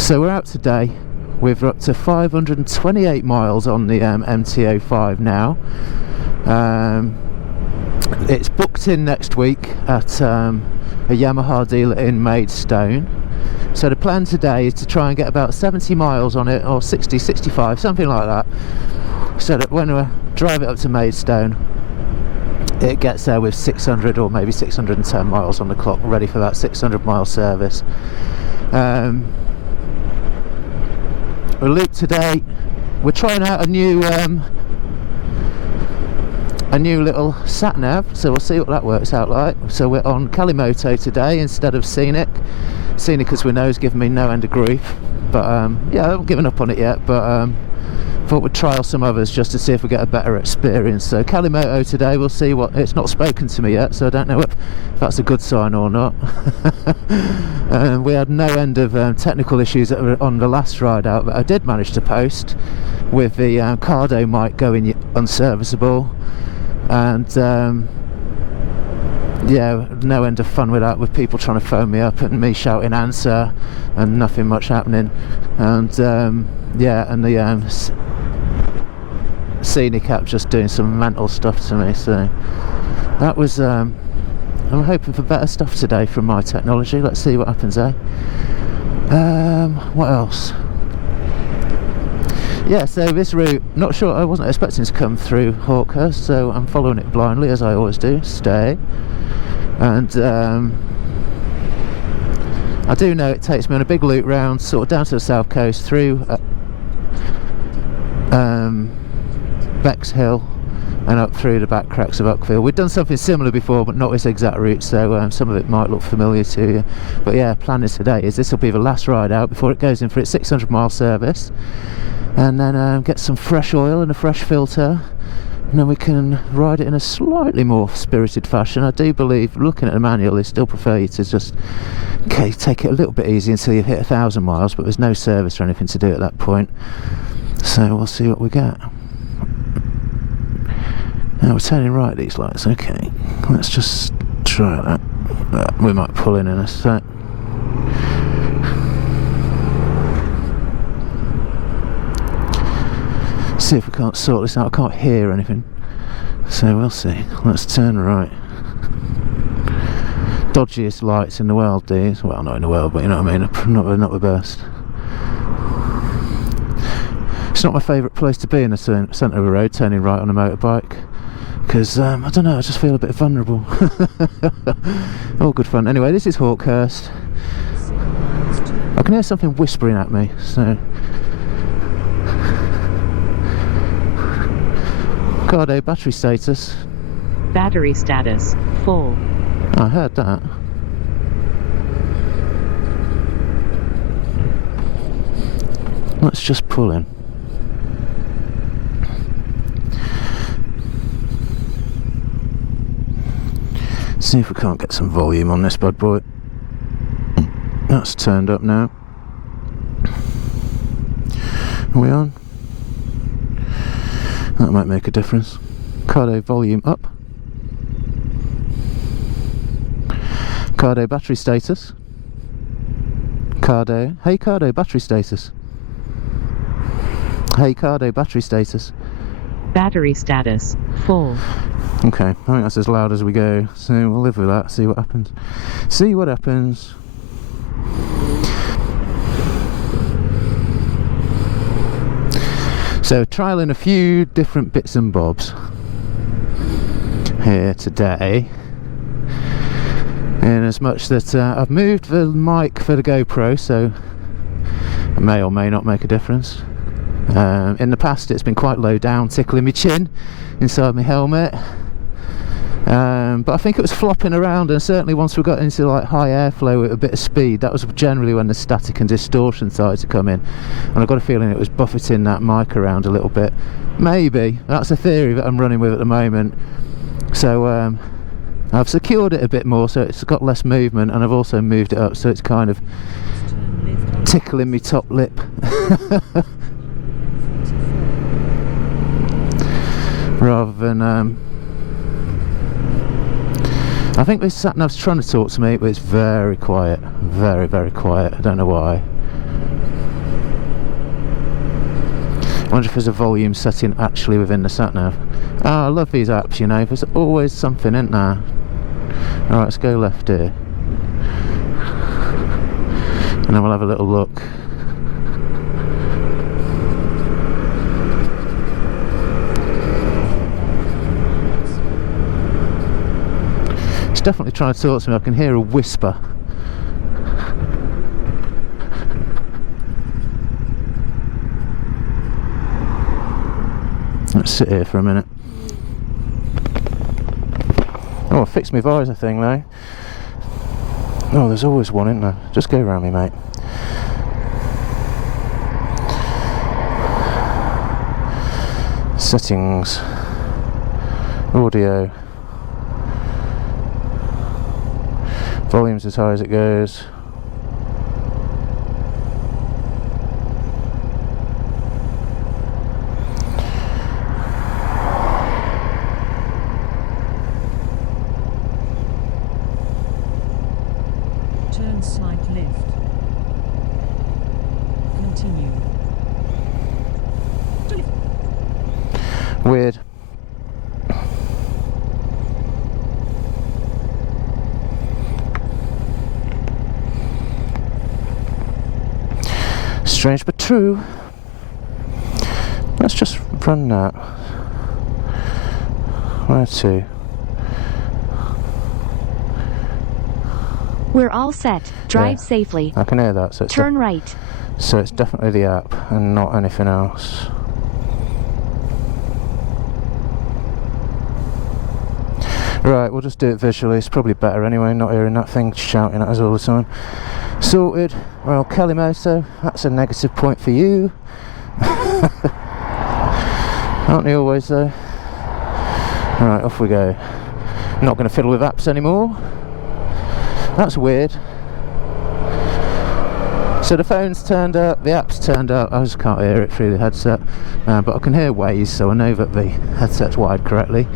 So we're out today. We're up to 528 miles on the MT-07 now. It's booked in next week at a Yamaha dealer in Maidstone. So the plan today is to try and get about 70 miles on it, or 60, 65, something like that, so that when we drive it up to Maidstone, it gets there with 600 or maybe 610 miles on the clock, ready for that 600 mile service. We're looped today. We're trying out a new little SatNav, so we'll see what that works out like. So we're on Calimoto today instead of Scenic. Scenic, as we know, has given me no end of grief, but yeah, I haven't given up on it yet, but thought we'd trial some others just to see if we get a better experience. So Calimoto today, we'll see what, it's not spoken to me yet, so I don't know if that's a good sign or not. We had no end of technical issues that were on the last ride out, but I did manage to post with the Cardo mic going unserviceable, and yeah, no end of fun with that, with people trying to phone me up and me shouting answer and nothing much happening. And yeah, and the Scenic app just doing some mental stuff to me. So that was I'm hoping for better stuff today from my technology. Let's see what happens, eh? What else? Yeah, so this route, not sure, I wasn't expecting to come through Hawkhurst, so I'm following it blindly as I always do. Stay. And I do know it takes me on a big loop round, sort of down to the south coast, through Bexhill and up through the back cracks of Uckfield. We've done something similar before, but not this exact route, so some of it might look familiar to you. But yeah, plan is today is this will be the last ride out before it goes in for its 600 mile service, and then get some fresh oil and a fresh filter, and then we can ride it in a slightly more spirited fashion. I do believe, looking at the manual, they still prefer you to just take it a little bit easy until you've hit 1,000 miles, but there's no service or anything to do at that point, so we'll see what we get. Now we're turning right, these lights. Okay, let's just try that. We might pull in a sec. See if we can't sort this out. I can't hear anything, so we'll see. Let's turn right. Dodgiest lights in the world, these. Well, not in the world, but you know what I mean. Not the best. It's not my favourite place to be in the centre of a road, turning right on a motorbike, because I don't know, I just feel a bit vulnerable. All good fun. Anyway, this is Hawkhurst. I can hear something whispering at me, so. Cardo battery status. Battery status full. I heard that. Let's just pull in. See if we can't get some volume on this bad boy. That's turned up now. Are we on? That might make a difference. Cardo volume up. Cardo battery status. Cardo. Hey Cardo battery status. Hey Cardo battery status. Battery status full. Okay, I think that's as loud as we go, so we'll live with that, see what happens. See what happens. So, trialling a few different bits and bobs here today, in as much that I've moved the mic for the GoPro, so it may or may not make a difference. In the past it's been quite low down, tickling my chin inside my helmet, but I think it was flopping around, and certainly once we got into like high airflow with a bit of speed, that was generally when the static and distortion started to come in, and I got a feeling it was buffeting that mic around a little bit. Maybe, that's a theory that I'm running with at the moment. So I've secured it a bit more so it's got less movement, and I've also moved it up so it's kind of tickling me top lip. Rather than I think this SatNav's trying to talk to me, but it's very quiet, very quiet. I don't know why. wonder if there's a volume setting actually within the SatNav. Ah, I love these apps, you know, there's always something, isn't there? Alright, let's go left here. And then we'll have a little look. It's definitely trying to talk to me. I can hear a whisper. Let's sit here for a minute. Oh, I fixed my visor thing though. Oh, there's always one, isn't there? Just go around me, mate. Settings. Audio. Volume's as high as it goes. Turn slight left. Continue. Weird. Strange but true. Let's just run that. Where to? We're all set. Drive Yeah, safely. I can hear that. So it's Turn right. So it's definitely the app and not anything else. Right, we'll just do it visually. It's probably better anyway, not hearing that thing shouting at us all the time. Sorted. Well, Calimoto, that's a negative point for you. Aren't they always though? Right, off we go. Not going to fiddle with apps anymore. That's weird. So the phone's turned up, the app's turned up. I just can't hear it through the headset, but I can hear Waze, so I know that the headset's wired correctly.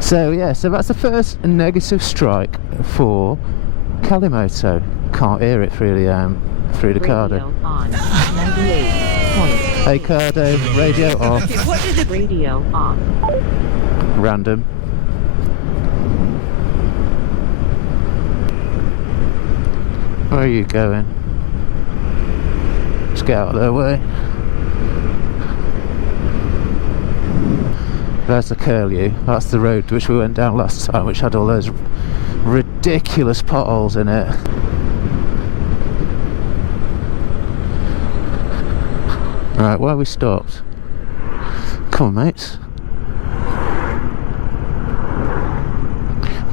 So yeah, so that's the first negative strike for Calimoto. Can't hear it through the Cardo. Radio on. 98. Hey Cardo, radio off. Radio off. Random. Where are you going? Let's get out of their way. There's the curlew. That's the road which we went down last time, which had all those ridiculous potholes in it. Right, where we stopped? Come on, mates.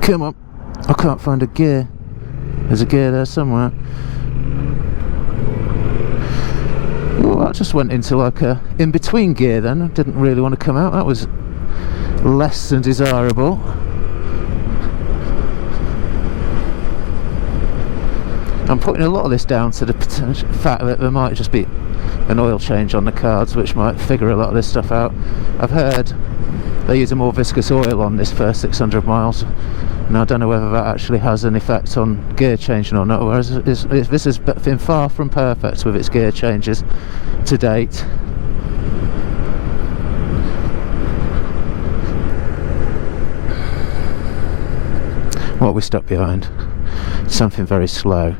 Come on. I can't find a gear. There's a gear there somewhere. Oh, I just went into like a in-between gear then. I didn't really want to come out. That was less than desirable. I'm putting a lot of this down to the potential fact that there might just be an oil change on the cards, which might figure a lot of this stuff out. I've heard they use a more viscous oil on this first 600 miles. Now I don't know whether that actually has an effect on gear changing or not, whereas this has been far from perfect with its gear changes to date. What are we stuck behind? Something very slow.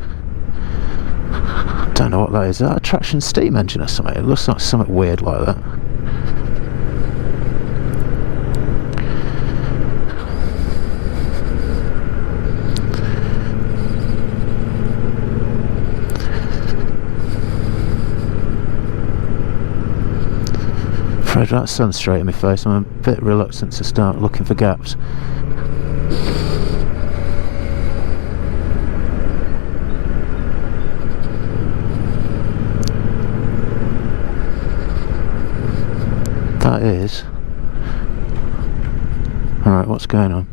Don't know what that is. Is that a traction steam engine or something? It looks like something weird like that. Afraid that sun's straight in my face. I'm a bit reluctant to start looking for gaps. That is. Alright, what's going on?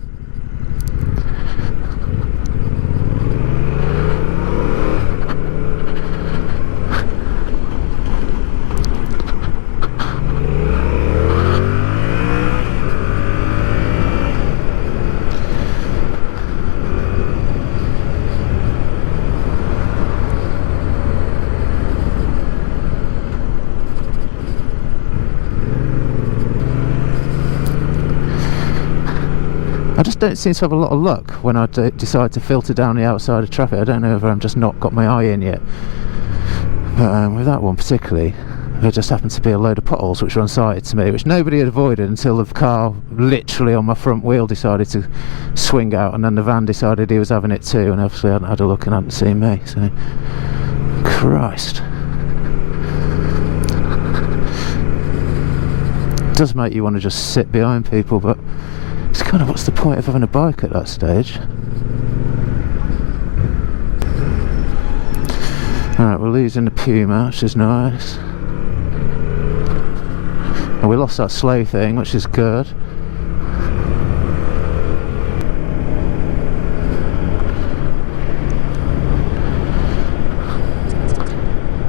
I just don't seem to have a lot of luck when I decide to filter down the outside of traffic. I don't know if I'm just not got my eye in yet. But with that one particularly, there just happened to be a load of potholes which were unsighted to me, which nobody had avoided until the car literally on my front wheel decided to swing out, and then the van decided he was having it too, and obviously hadn't had a look and hadn't seen me. So, Christ. It does make you want to just sit behind people, but it's kind of, what's the point of having a bike at that stage? Alright, we're losing the Puma, which is nice. And we lost that slow thing, which is good.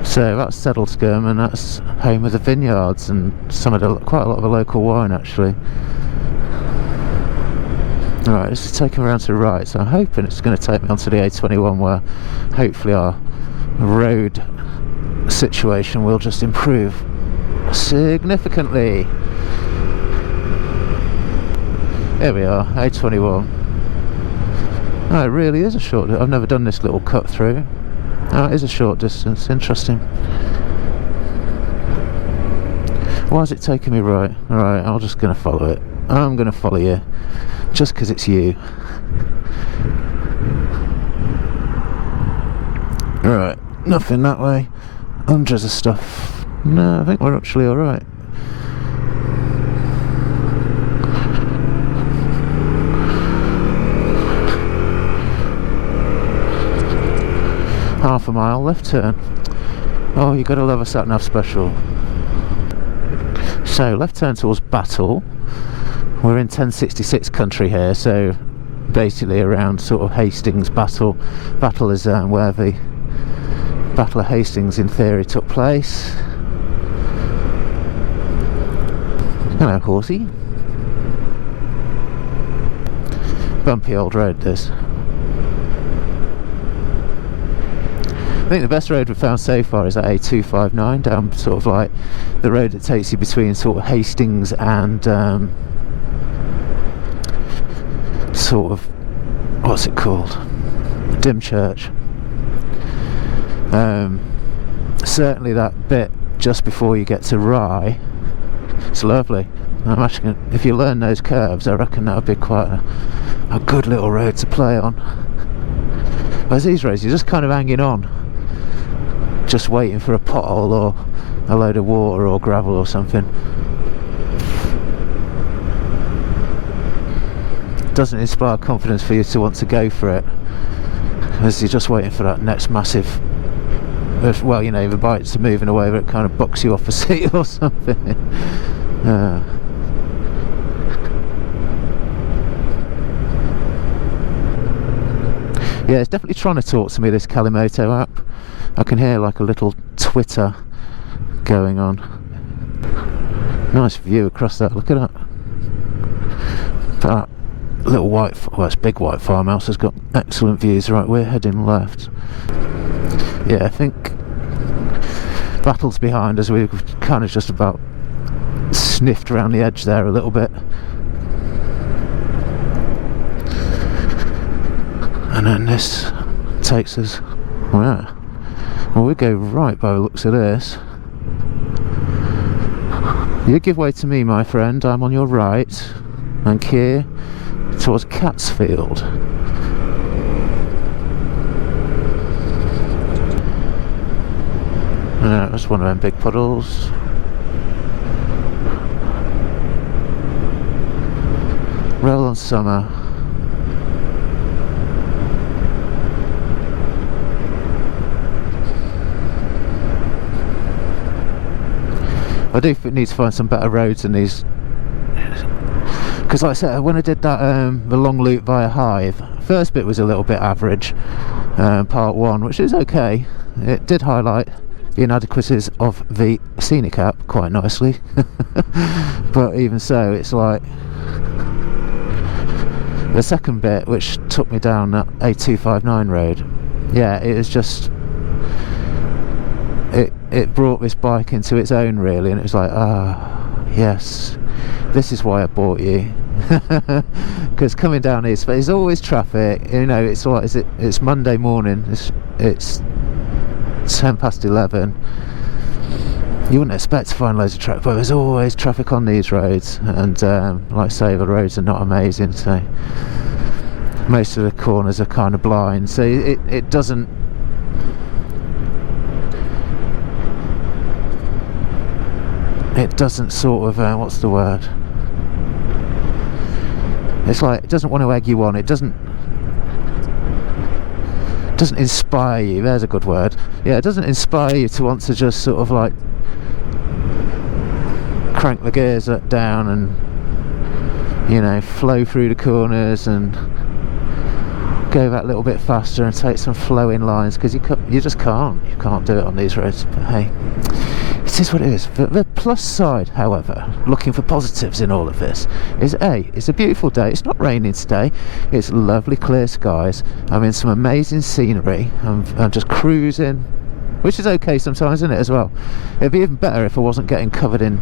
So that's Saddlescombe, and that's home of the vineyards and quite a lot of the local wine actually. Alright, this is taking me around to the right, so I'm hoping it's going to take me onto the A21 where hopefully our road situation will just improve significantly. Here we are, A21. Oh, it really is a short. I've never done this little cut through. Oh, it is a short distance. Interesting. Why is it taking me right? Alright, I'm just going to follow it. I'm going to follow you just because it's you. Alright, nothing that way. Hundreds of stuff. No, I think we're actually alright. Half a mile, left turn. Oh, you gotta love a SatNav special. So, left turn towards Battle. We're in 1066 country here, so basically around sort of Hastings. Battle is where the Battle of Hastings in theory took place. Hello, horsey. Bumpy old road this. I think the best road we've found so far is that A259 down sort of like the road that takes you between sort of Hastings and sort of, what's it called? Dymchurch. Certainly that bit just before you get to Rye, it's lovely. I'm actually gonna, if you learn those curves, I reckon that would be quite a good little road to play on. Whereas these roads, you're just kind of hanging on, just waiting for a pothole or a load of water or gravel or something. Doesn't inspire confidence for you to want to go for it, as you're just waiting for that next massive, well, you know, the bikes are moving away, but it kind of bucks you off a seat or something. Yeah, it's definitely trying to talk to me, this Calimoto app. I can hear like a little Twitter going on. Nice view across that, look at that. That little white, well, it's big white farmhouse has got excellent views. Right, we're heading left. Yeah, I think Battle's behind us. We've kind of just about sniffed around the edge there a little bit. And then this takes us where? Well, we go right by the looks of this. You give way to me, my friend. I'm on your right. Thank you. Towards Catsfield. That's one of them big puddles. Roll on summer. I do need to find some better roads than these, because like I said, when I did that the long loop via Hive, first bit was a little bit average, part one, which is okay. It did highlight the inadequacies of the scenic app quite nicely. But even so, it's like the second bit, which took me down that A259 road, yeah, it is just, it brought this bike into its own really, and it was like, ah, yes, this is why I bought you. because coming down here, there's always traffic. You know, it's like, it's Monday morning, it's 11:10. You wouldn't expect to find loads of traffic, but there's always traffic on these roads, and like I say, the roads are not amazing, so most of the corners are kind of blind, so it doesn't sort of what's the word, it's like, it doesn't want to egg you on, it doesn't inspire you, there's a good word, yeah, it doesn't inspire you to want to just sort of like crank the gears down and, you know, flow through the corners and go that little bit faster and take some flowing lines, because you just can't do it on these roads. But hey, it is what it is. The plus side, however, looking for positives in all of this, is it's a beautiful day. It's not raining today. It's lovely clear skies. I'm in some amazing scenery. I'm just cruising, which is okay sometimes, isn't it, as well? It'd be even better if I wasn't getting covered in.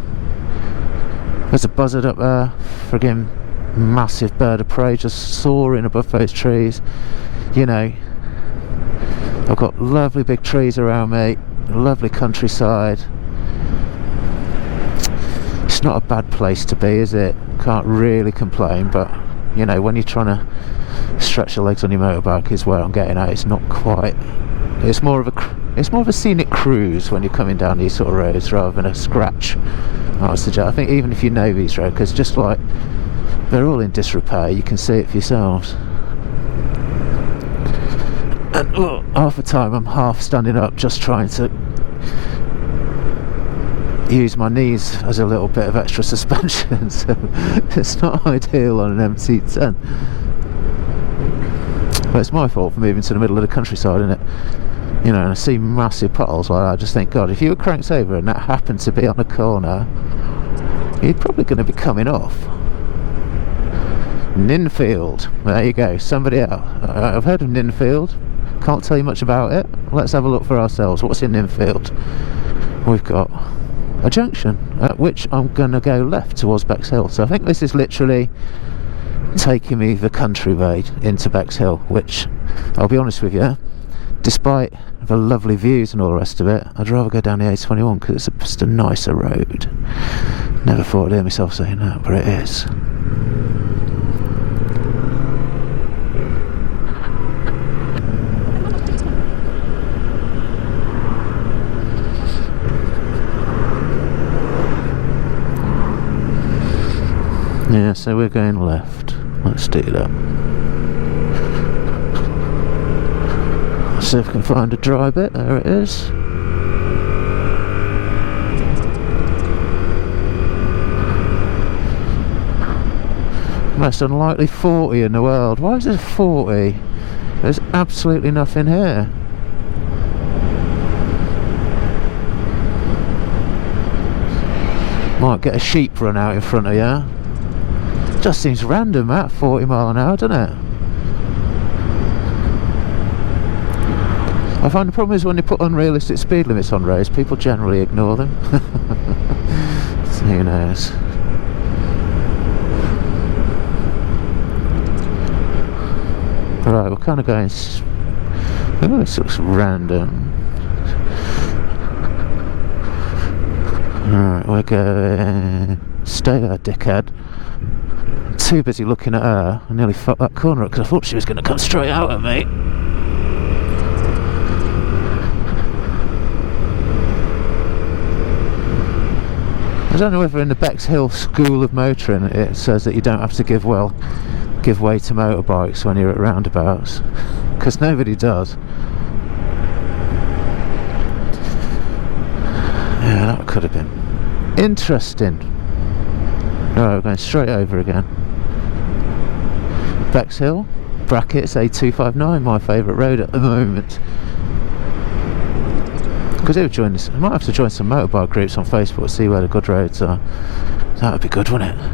There's a buzzard up there, friggin' massive bird of prey just soaring above those trees. You know, I've got lovely big trees around me, lovely countryside. It's not a bad place to be, is it? Can't really complain, but you know, when you're trying to stretch your legs on your motorbike is where I'm getting at. It's not quite, it's more of a scenic cruise when you're coming down these sort of roads rather than a scratch, I would suggest. I think even if you know these roads, because just like they're all in disrepair, you can see it for yourselves. And half the time I'm half standing up just trying to use my knees as a little bit of extra suspension, so it's not ideal on an MT-10. But it's my fault for moving to the middle of the countryside, isn't it? You know, and I see massive potholes like that, I just think, God, if you were cranked over and that happened to be on a corner, you're probably going to be coming off. Ninfield, there you go, somebody else. I've heard of Ninfield, can't tell you much about it. Let's have a look for ourselves. What's in Ninfield? We've got a junction at which I'm going to go left towards Bexhill, so I think this is literally taking me the country way into Bexhill, which, I'll be honest with you, despite the lovely views and all the rest of it, I'd rather go down the A21 because it's just a nicer road. Never thought I'd hear myself saying that, but it is. Yeah, so we're going left. Let's do that. Let's see if we can find a dry bit. There it is. Most unlikely 40 in the world. Why is there 40? There's absolutely nothing here. Might get a sheep run out in front of you. Just seems random at 40 mile an hour, doesn't it? I find the problem is when they put unrealistic speed limits on roads, people generally ignore them. So who knows? Right, we're kind of going... Oh, this looks random. Alright, we're going... Stay there, dickhead. Too busy looking at her. I nearly fucked that corner up because I thought she was going to come straight out at me. I don't know whether in the Bexhill School of Motoring it says that you don't have to give way to motorbikes when you're at roundabouts, because nobody does. Yeah, that could have been interesting. Alright, we're going straight over again. Bexhill, brackets A259, my favourite road at the moment. Because I might have to join some motorbike groups on Facebook to see where the good roads are. That would be good, wouldn't it?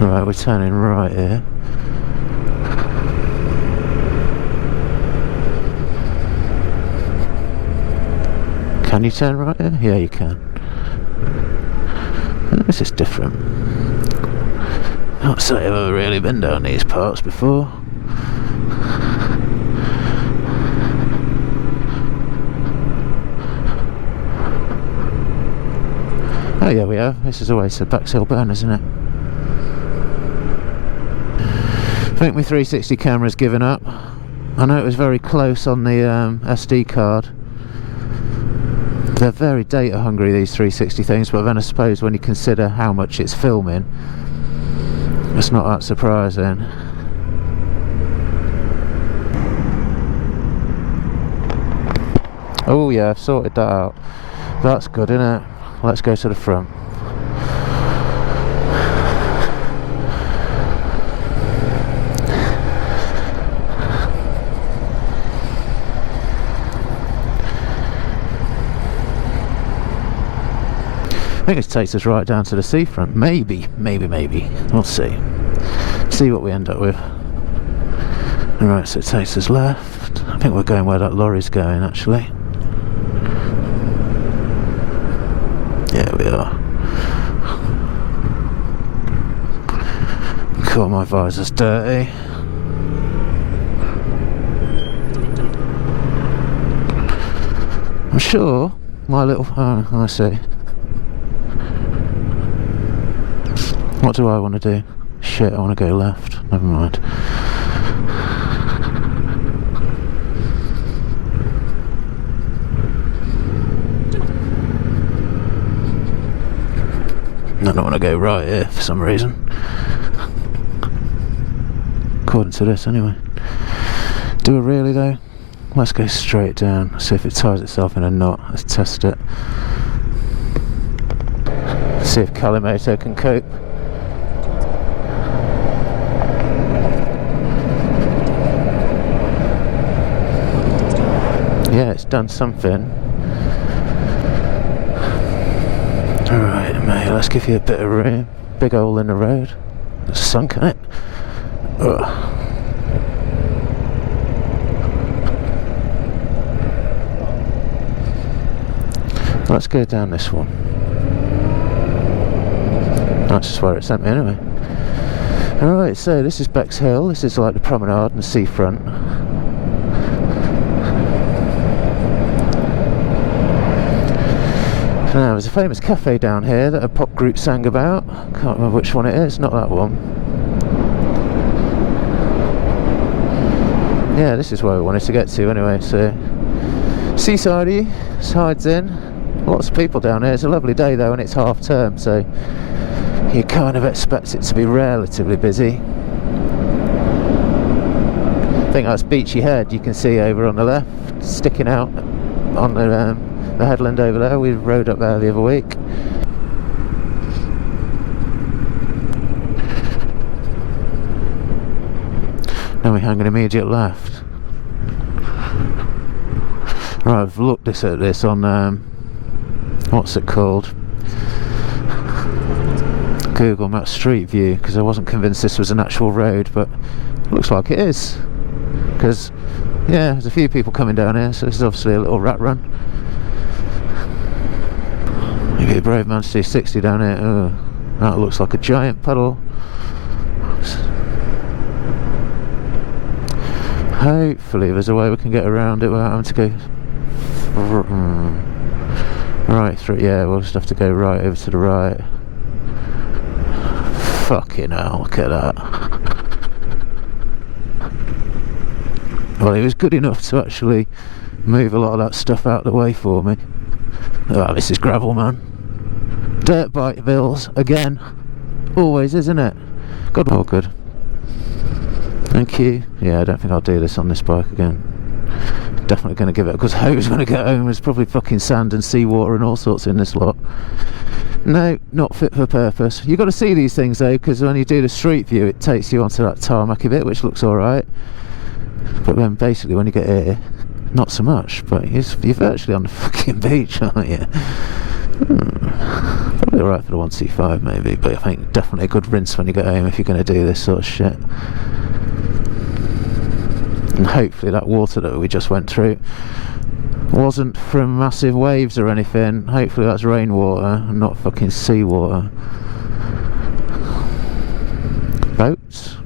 Right, we're turning right here. Can you turn right here? Yeah, you can. This is different. Not say I've ever really been down these parts before. Oh yeah, we have. This is always the Bexhill burn, isn't it? I think my 360 camera's given up. I know it was very close on the SD card. They're very data hungry, these 360 things, but then I suppose when you consider how much it's filming, it's not that surprising. Oh yeah, I've sorted that out. That's good, isn't it? Let's go to the front. I think it takes us right down to the seafront. Maybe. We'll see. See what we end up with. Alright, so it takes us left. I think we're going where that lorry's going, actually. Yeah, we are. Cool, my visor's dirty. I'm sure my little... Oh, I see. What do I want to do? Shit, I want to go left. Never mind. I don't want to go right here for some reason. According to this, anyway. Do I really, though? Let's go straight down. See if it ties itself in a knot. Let's test it. See if Calimoto can cope. Yeah, it's done something. Alright, mate, let's give you a bit of room. Big hole in the road. It's sunk in it. Ugh. Let's go down this one. That's just where it sent me anyway. Alright, so this is Bexhill. This is like the promenade and the seafront. Now, there's a famous cafe down here that a pop group sang about. Can't remember which one it is, not that one. Yeah, this is where we wanted to get to anyway, so... Seasidey, sides in. Lots of people down here. It's a lovely day though, and it's half term, so... you kind of expect it to be relatively busy. I think that's Beachy Head you can see over on the left, sticking out on the headland over there. We rode up there the other week. Now we hang an immediate left. Right, I've looked at this on what's it called? Google Maps Street View, because I wasn't convinced this was an actual road, but it looks like it is. Because yeah, there's a few people coming down here, so this is obviously a little rat run. Maybe a brave man to see 60 down here. Oh, that looks like a giant puddle. Hopefully there's a way we can get around it without having to go right through. Yeah, we'll just have to go right over to the right. Fucking hell, look at that. Well, he was good enough to actually move a lot of that stuff out of the way for me. Oh, this is gravel, man. Dirt bike bills again. Always, isn't it? God, all good. Thank you. Yeah, I don't think I'll do this on this bike again. Definitely going to give it, because Ho's when I get home there's probably fucking sand and seawater and all sorts in this lot. No, not fit for purpose. You've got to see these things though, because when you do the street view it takes you onto that tarmacy bit, which looks alright. But then basically when you get here, not so much, but you're virtually on the fucking beach, aren't you? Probably Probably right for the 1C5 maybe, but I think definitely a good rinse when you get home if you're going to do this sort of shit. And hopefully that water that we just went through wasn't from massive waves or anything. Hopefully that's rainwater and not fucking seawater. Boats.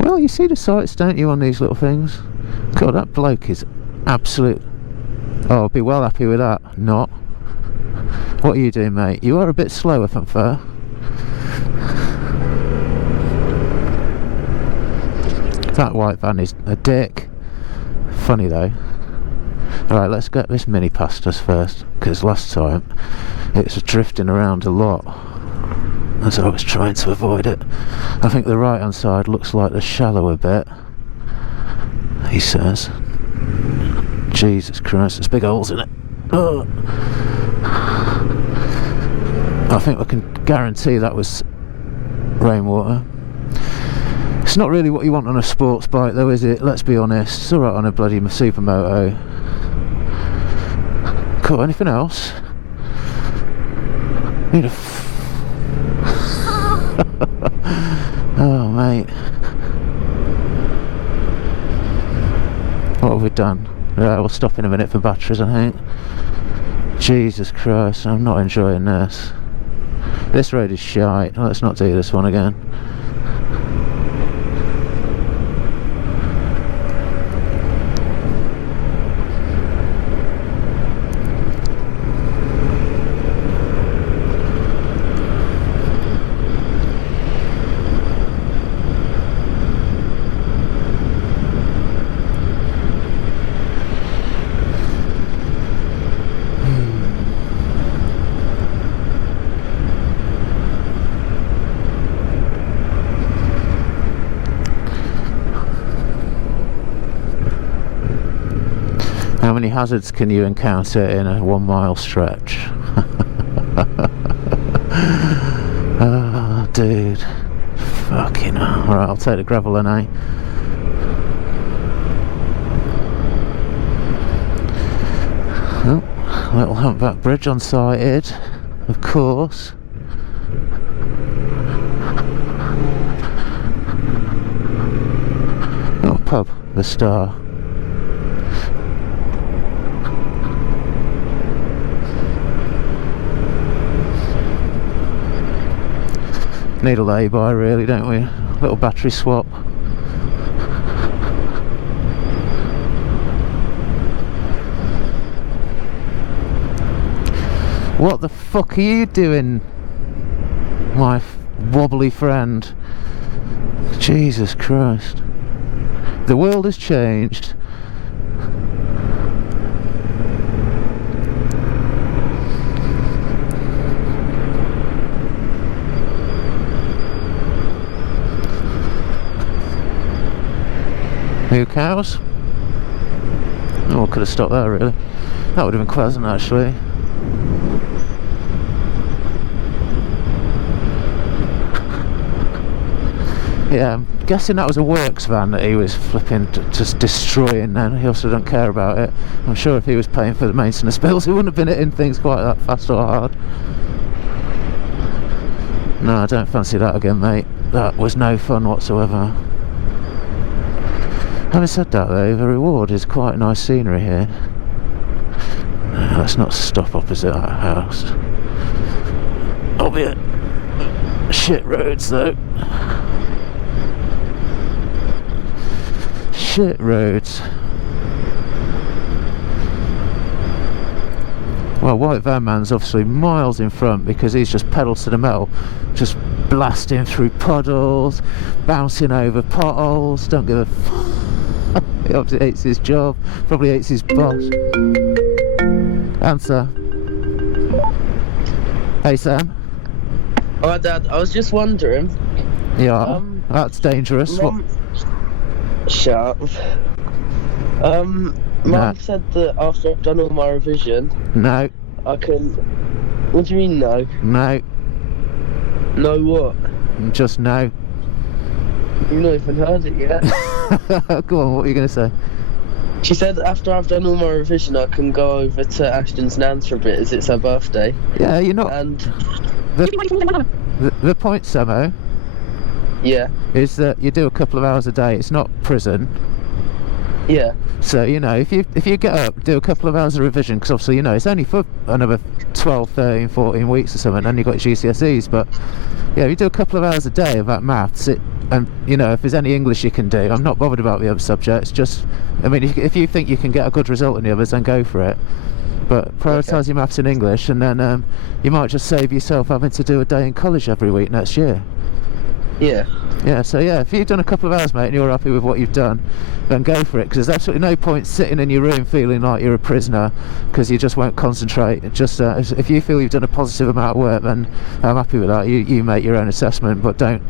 Well, you see the sights, don't you, on these little things? God, that bloke is absolute... Oh, I'll be well happy with that. Not. What are you doing, mate? You are a bit slow, if I'm fair. That white van is a dick. Funny though. Alright, let's get this mini past us first, because last time it was drifting around a lot as I was trying to avoid it. I think the right hand side looks like the shallower bit, he says. Jesus Christ, there's big holes in it. Ugh. I think I can guarantee that was rainwater. It's not really what you want on a sports bike though, is it? Let's be honest. It's alright on a bloody supermoto. Cool, anything else? Need a oh mate. What have we done? Right, we'll stop in a minute for batteries, I think. Jesus Christ, I'm not enjoying this. This road is shite. Let's not do this one again. How many hazards can you encounter in a 1 mile stretch? Oh, dude. Fucking hell. Alright, I'll take the gravel then, eh? Oh, little humpback bridge on sighted, of course. Oh, pub, the Star. Need a lay-by really, don't we? Little battery swap. What the fuck are you doing, my wobbly friend? Jesus Christ. The world has changed. New cows? Oh, could have stopped there really. That would have been pleasant actually. Yeah, I'm guessing that was a works van that he was flipping just destroying then. He also don't care about it. I'm sure if he was paying for the maintenance bills he wouldn't have been hitting things quite that fast or hard. No, I don't fancy that again, mate. That was no fun whatsoever. Having said that though, the reward is quite nice scenery here. No, let's not stop opposite that house. Albeit shit roads though. Shit roads. Well, White Van Man's obviously miles in front because he's just pedal to the metal, just blasting through puddles, bouncing over potholes, don't give a fuck. He obviously hates his job, probably hates his boss. Answer. Hey Sam. Alright Dad, I was just wondering. Yeah, that's dangerous. Mum... Shut up. Mum said that after I've done all my revision... No. I can... What do you mean no? No. No what? Just no. You've not even heard it yet. Go on, what are you going to say? She said after I've done all my revision, I can go over to Ashton's nan's for a bit, as it's her birthday. Yeah, you're not. And The point, Samo, yeah, is that you do a couple of hours a day. It's not prison. yeah, So, you know, if you get up, do a couple of hours of revision, because obviously, you know, it's only for another 12, 13, 14 weeks or something, and you've got GCSEs, but, yeah, you do a couple of hours a day of that maths, and, you know, if there's any English you can do, I'm not bothered about the other subjects, just, I mean, if you think you can get a good result in the others, then go for it. But prioritise your maths and English, and then you might just save yourself having to do a day in college every week next year. yeah. Yeah, so yeah, if you've done a couple of hours, mate, and you're happy with what you've done, then go for it, because there's absolutely no point sitting in your room feeling like you're a prisoner because you just won't concentrate. Just if you feel you've done a positive amount of work, then I'm happy with that. You make your own assessment, but don't,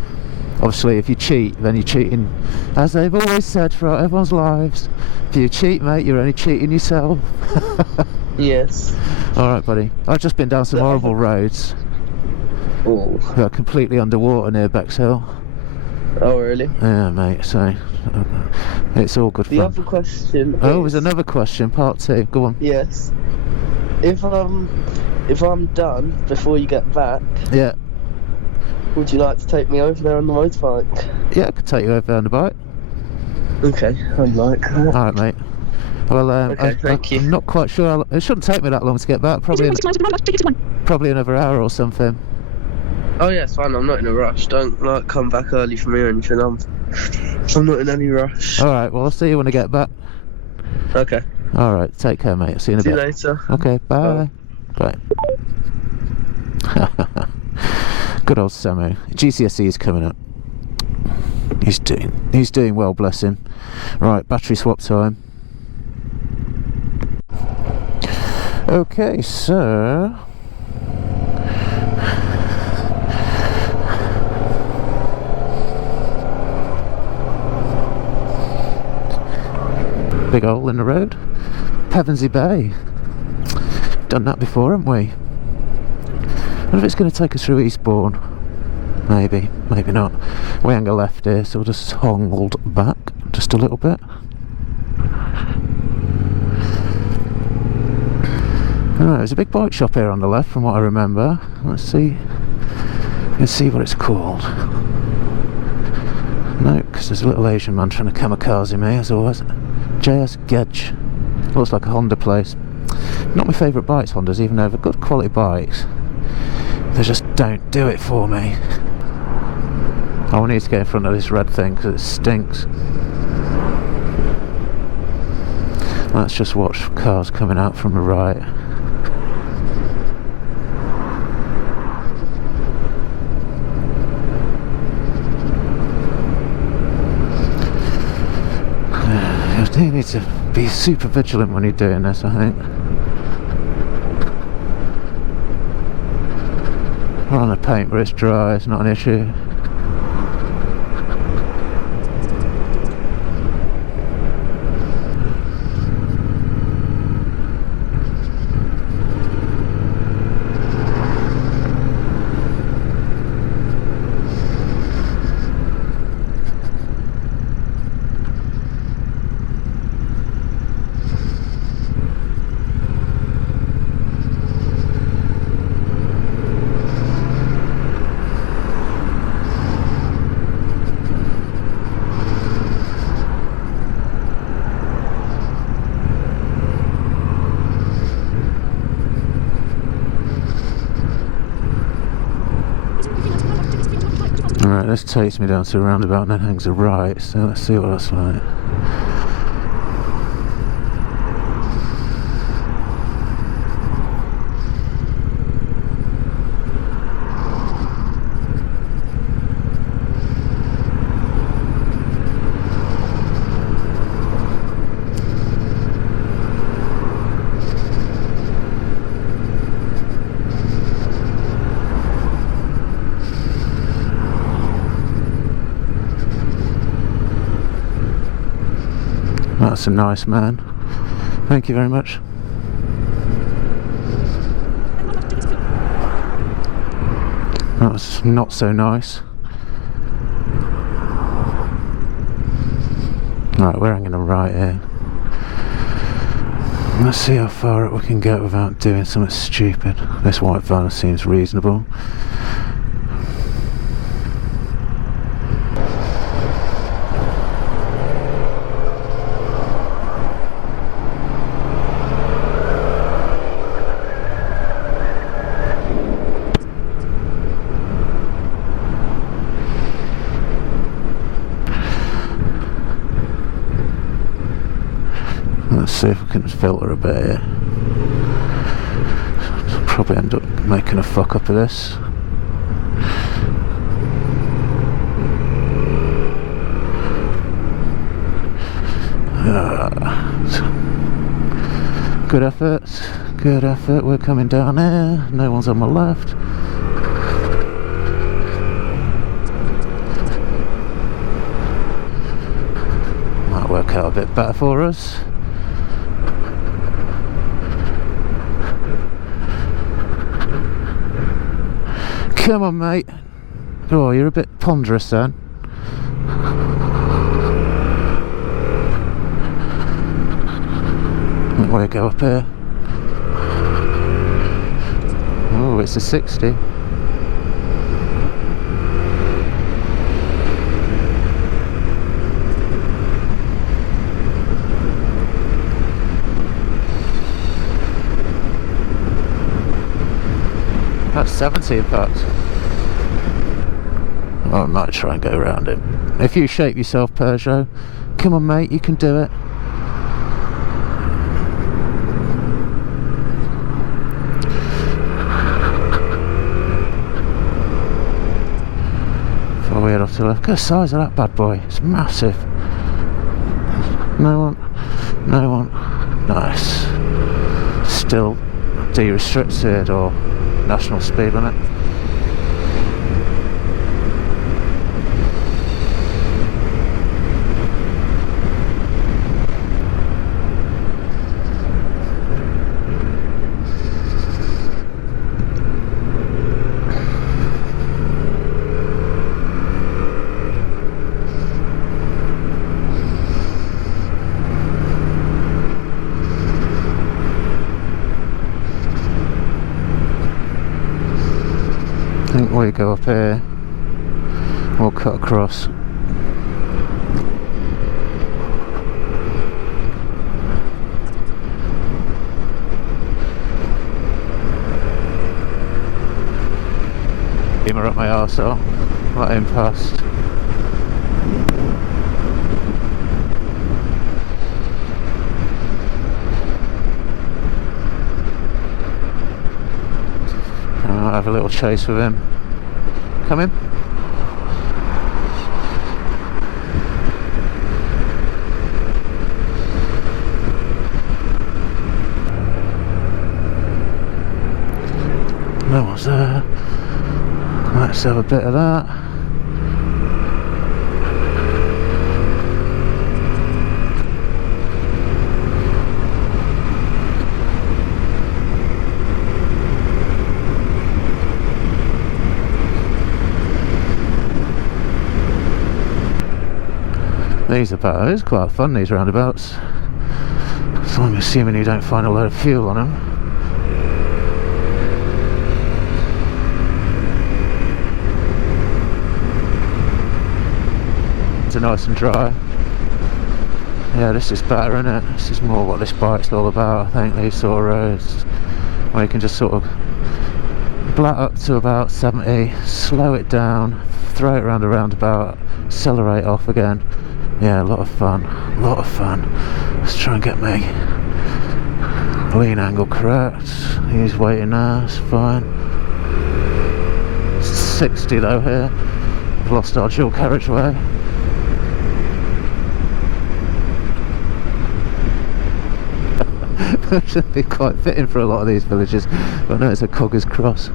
obviously, if you cheat, then you're cheating, as they've always said, throughout everyone's lives. If you cheat, mate, you're only cheating yourself. Yes. Alright, buddy, I've just been down some horrible roads. Oh. They're completely underwater near Bexhill. Oh, really? Yeah, mate, so it's all good fun. The other question Oh, is, there's another question, part 2. Go on. yes. If I'm done before you get back, Yeah. would you like to take me over there on the motorbike? Yeah, I could take you over on the bike. Okay, I'd like that. Alright, mate. Well, Okay, thank you. I'm not quite sure. It shouldn't take me that long to get back. Probably another hour or something. Oh yeah, it's fine. I'm not in a rush. Don't come back early for me or anything. I'm not in any rush. Alright, well, I'll see you when I get back. Okay. Alright, take care, mate. See you in a See you bit. later. Okay, bye. Bye. Good old Samu. GCSE is coming up. He's doing well, bless him. Right, battery swap time. Okay, so big hole in the road. Pevensey Bay. Done that before, haven't we? I wonder if it's going to take us through Eastbourne. Maybe, maybe not. We ain't got left here, so we'll just hold back just a little bit. Right, there's a big bike shop here on the left, from what I remember. Let's see what it's called. No, because there's a little Asian man trying to kamikaze me, as always. JS Gedge. Looks like a Honda place. Not my favourite bikes, Hondas, even though they're good quality bikes. They just don't do it for me. I need to get in front of this red thing because it stinks. Let's just watch cars coming out from the right. You need to be super vigilant when you're doing this, I think. We're on the paint where it's dry, it's not an issue. Alright, this takes me down to a roundabout and then hangs a right, so let's see what that's like. That's a nice man. Thank you very much. That was not so nice. Right, we're hanging a right here. Let's see how far up we can get without doing something stupid. This white van seems reasonable. Let's see if we can filter a bit here. Probably end up making a fuck up of this. Good effort, good effort. We're coming down here. No one's on my left. Might work out a bit better for us. Come on, mate. Oh, you're a bit ponderous then. Where go up here? Oh, it's a 60. That's 70 in fact. I might try and go around it. If you shape yourself, Peugeot, come on, mate, you can do it. Before we head off to the left, look at the size of that bad boy. It's massive. No one, no one. Nice. Still de-restricted or national speed limit. I think we go up here, we'll cut across. Beamer up my arsehole, let him past. I'll have a little chase with him. Come in. No one's there. Let's have a bit of that. These are better. It's quite fun, these roundabouts. So I'm assuming you don't find a load of fuel on them. It's nice and dry. Yeah, this is better, isn't it? This is more what this bike's all about, I think, these sort of roads. Where you can just sort of blat up to about 70, slow it down, throw it around a roundabout, accelerate off again. Yeah, a lot of fun, a lot of fun. Let's try and get my lean angle correct. He's waiting now, it's fine. 60 though here. We've lost our dual carriageway. Should be quite fitting for a lot of these villages, but no, it's a Cogger's Cross.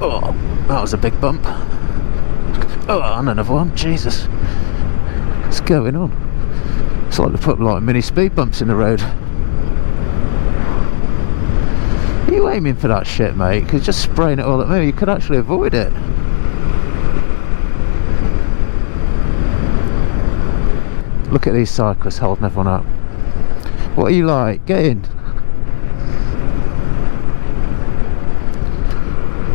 Oh, that was a big bump. Oh, and another one, Jesus. What's going on? It's like they put like mini speed bumps in the road. Are you aiming for that shit, mate? Because just spraying it all at me, you could actually avoid it. Look at these cyclists holding everyone up. What are you like? Get in.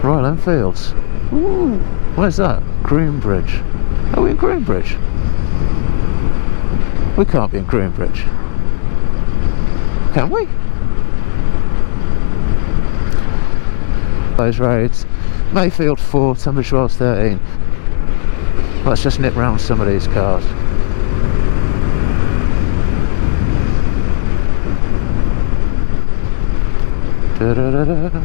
Royal Enfields. Ooh, where's that? Groombridge. Are we in Groombridge? We can't be in Groombridge. Can we? Those roads. Mayfield 4, Tunbridge Wells 13. Let's just nip round some of these cars. Da -da -da -da.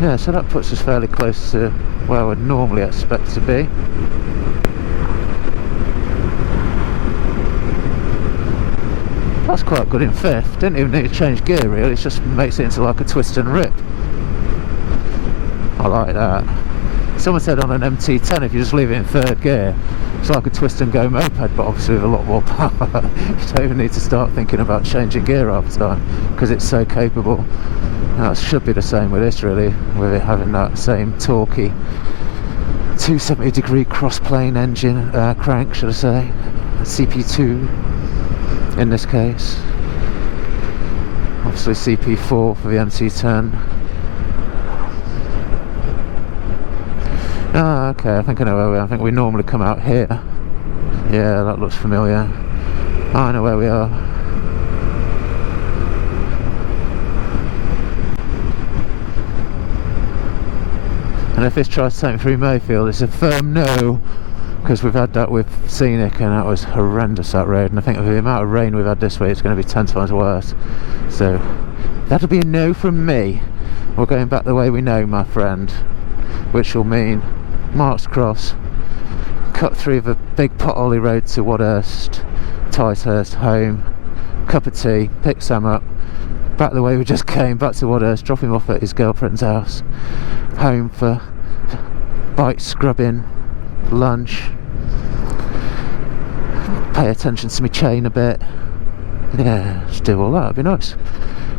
Yeah, so that puts us fairly close to where I would normally expect to be. That's quite good in fifth. Didn't even need to change gear really, it just makes it into like a twist and rip. I like that. Someone said on an MT-10 if you just leave it in third gear, it's like a twist and go moped, but obviously with a lot more power. You don't even need to start thinking about changing gear half the time because it's so capable. Now it should be the same with this really, with it having that same torquey 270-degree cross-plane engine, crank should I say, CP2 in this case. Obviously CP4 for the MT-10. Ah, okay, I think I know where we are. I think we normally come out here. Yeah, that looks familiar. I know where we are. And if this tries to take me through Mayfield, it's a firm no, because we've had that with Scenic and that was horrendous, that road. And I think with the amount of rain we've had this week, it's going to be 10 times worse. So that'll be a no from me. We're going back the way we know, my friend, which will mean Marks Cross, cut through the big potholy road to Wadhurst, Ticehurst, home, cup of tea, pick Sam up, back the way we just came, back to Wadhurst, drop him off at his girlfriend's house, home for bike scrubbing, lunch, pay attention to my chain a bit. Yeah, just do all that, it'd be nice.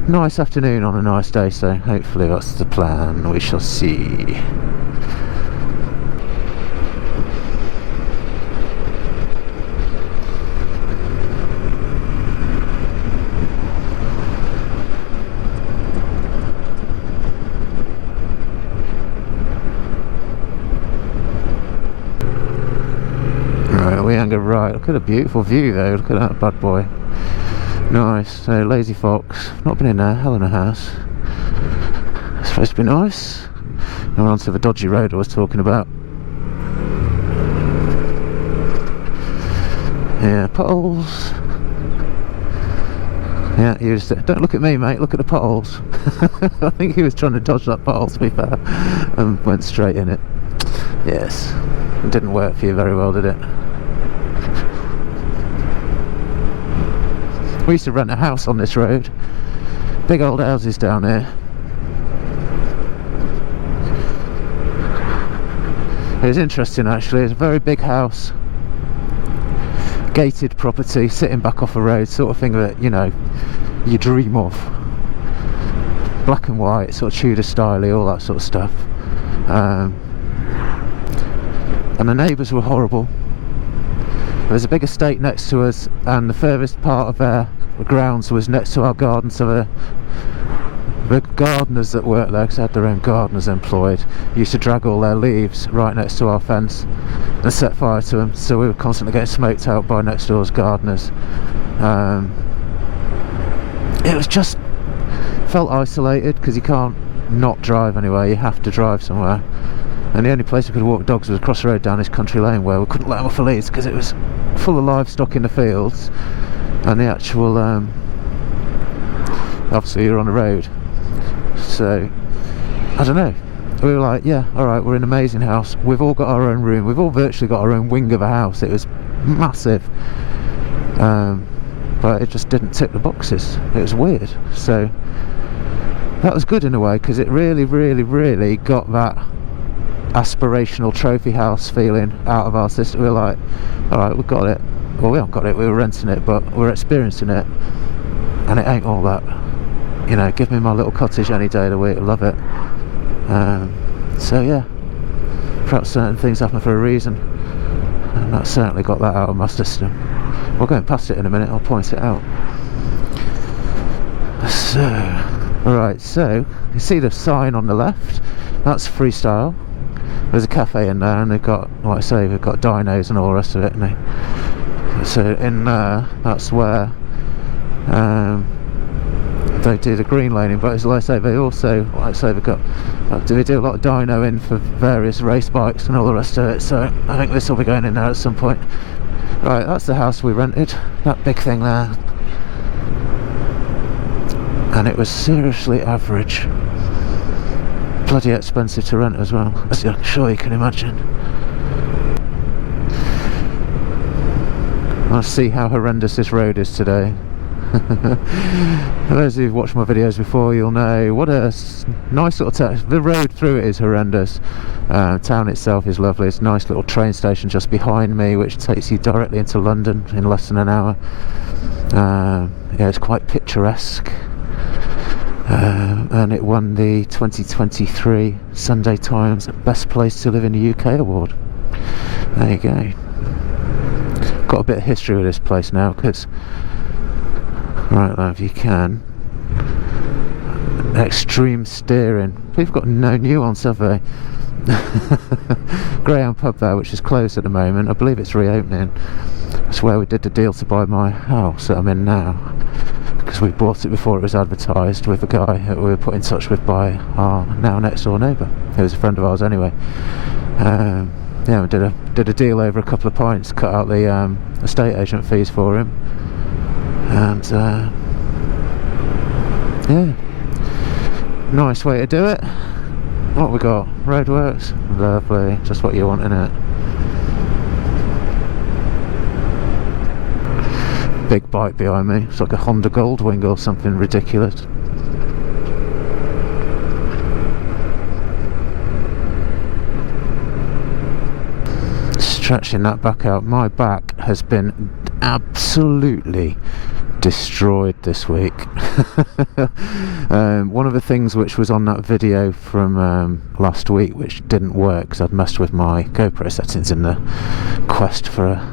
Nice afternoon on a nice day, so hopefully that's the plan, we shall see. We angle right. Look at the beautiful view though. Look at that bad boy. Nice. So Lazy Fox. Not been in there. Hell in a house. It's supposed to be nice. Now we're onto the dodgy road I was talking about. Yeah, potholes. Yeah, he was. Don't look at me, mate. Look at the potholes. I think he was trying to dodge that pothole, to be fair, and went straight in it. Yes. It didn't work for you very well, did it? We used to rent a house on this road. Big old houses down here. It was interesting actually, it's a very big house. Gated property, sitting back off a road, sort of thing that, you know, you dream of. Black and white, sort of Tudor style-y, all that sort of stuff. And the neighbours were horrible. There's a big estate next to us, and the furthest part of their grounds was next to our garden, so the gardeners that worked there, because they had their own gardeners employed, used to drag all their leaves right next to our fence and set fire to them, so we were constantly getting smoked out by next door's gardeners. It was just, felt isolated, because you can't not drive anywhere, you have to drive somewhere. And the only place we could walk dogs was across the road down this country lane, where we couldn't let them off the leads because it was full of livestock in the fields, and the actual obviously you're on the road. So I don't know, we were like, yeah, alright, we're in an amazing house, we've all got our own room, we've all virtually got our own wing of a house. It was massive, but it just didn't tick the boxes. It was weird. So that was good in a way, because it really got that aspirational trophy house feeling out of our system. We were like, alright, we've got it. Well, we haven't got it, we were renting it, but we're experiencing it, and it ain't all that. You know, give me my little cottage any day of the week, I love it. So yeah, perhaps certain things happen for a reason, and that certainly got that out of my system. We're going past it in a minute, I'll point it out. So, right, so you see the sign on the left, that's freestyle. There's a cafe in there, and they've got, like I say, they've got dynos and all the rest of it, and so in there, that's where they do the green laning. But as I say, they also, like I say, they've got, they do a lot of dyno in for various race bikes and all the rest of it, so I think this will be going in there at some point. Right, that's the house we rented, that big thing there, and it was seriously average. Bloody expensive to rent as well, as I'm sure you can imagine. I'll see how horrendous this road is today. For those who've watched my videos before, you'll know what a nice little town. The road through it is horrendous. Town itself is lovely. It's a nice little train station just behind me, which takes you directly into London in less than an hour. Yeah, it's quite picturesque. And it won the 2023 Sunday Times Best Place to Live in the UK award. There you go. Got a bit of history with this place now, because right now, if you can, extreme steering. We've got no nuance, have they? Graham pub there, which is closed at the moment. I believe it's reopening. That's where we did the deal to buy my house that I'm in now, because we bought it before it was advertised with a guy that we were put in touch with by our now next door neighbour, who was a friend of ours anyway. Yeah, we did a deal over a couple of pints, cut out the estate agent fees for him, and yeah, nice way to do it. What we got? Roadworks, lovely, just what you want, innit? Big bike behind me, it's like a Honda Goldwing or something ridiculous. Stretching that back out, my back has been absolutely destroyed this week. One of the things which was on that video from last week, which didn't work because I'd messed with my GoPro settings in the quest for a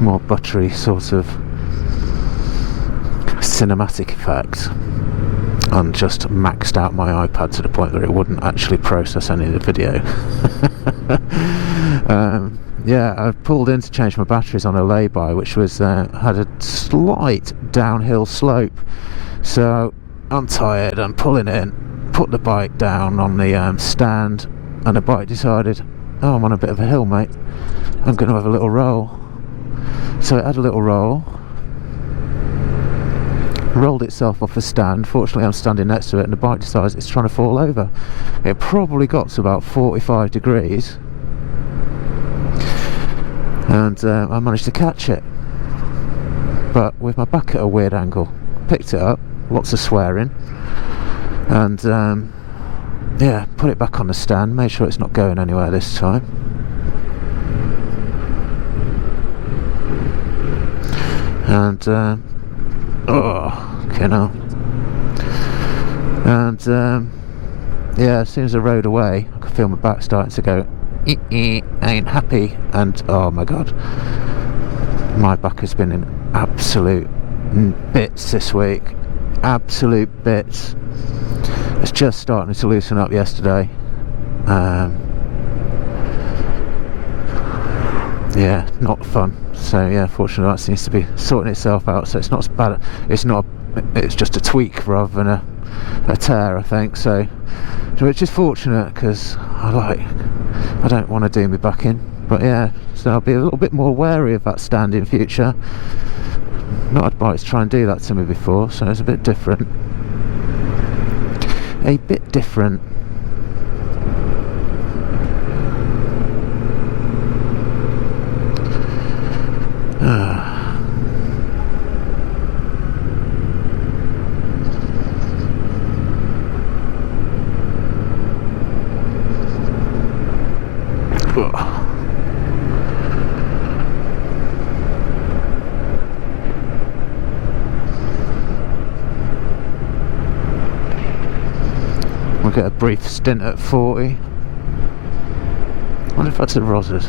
more buttery sort of cinematic effect, and just maxed out my iPad to the point that it wouldn't actually process any of the video. Yeah, I pulled in to change my batteries on a lay-by, which was had a slight downhill slope, so I'm tired, I'm pulling in, put the bike down on the stand, and the bike decided, oh, I'm on a bit of a hill, mate, I'm going to have a little roll. So it had a little roll, rolled itself off the stand. Fortunately I'm standing next to it, and the bike decides it's trying to fall over. It probably got to about 45 degrees, and I managed to catch it, but with my back at a weird angle. Picked it up, lots of swearing, and yeah, put it back on the stand, made sure it's not going anywhere this time. And oh, you know, and yeah, as soon as I rode away, I could feel my back starting to go, I ain't happy, and oh my god, my back has been in absolute bits this week, absolute bits. It's just starting to loosen up yesterday. Yeah, not fun. So yeah, fortunately that seems to be sorting itself out, so it's not as bad. It's just a tweak rather than a tear, I think, so which is fortunate, because I don't want to do me back in. But yeah, so I'll be a little bit more wary of that stand in future. Not had bikes try and do that to me before, so it's a bit different. A bit different. We'll get a brief stint at 40. wonder if that's a Rosas.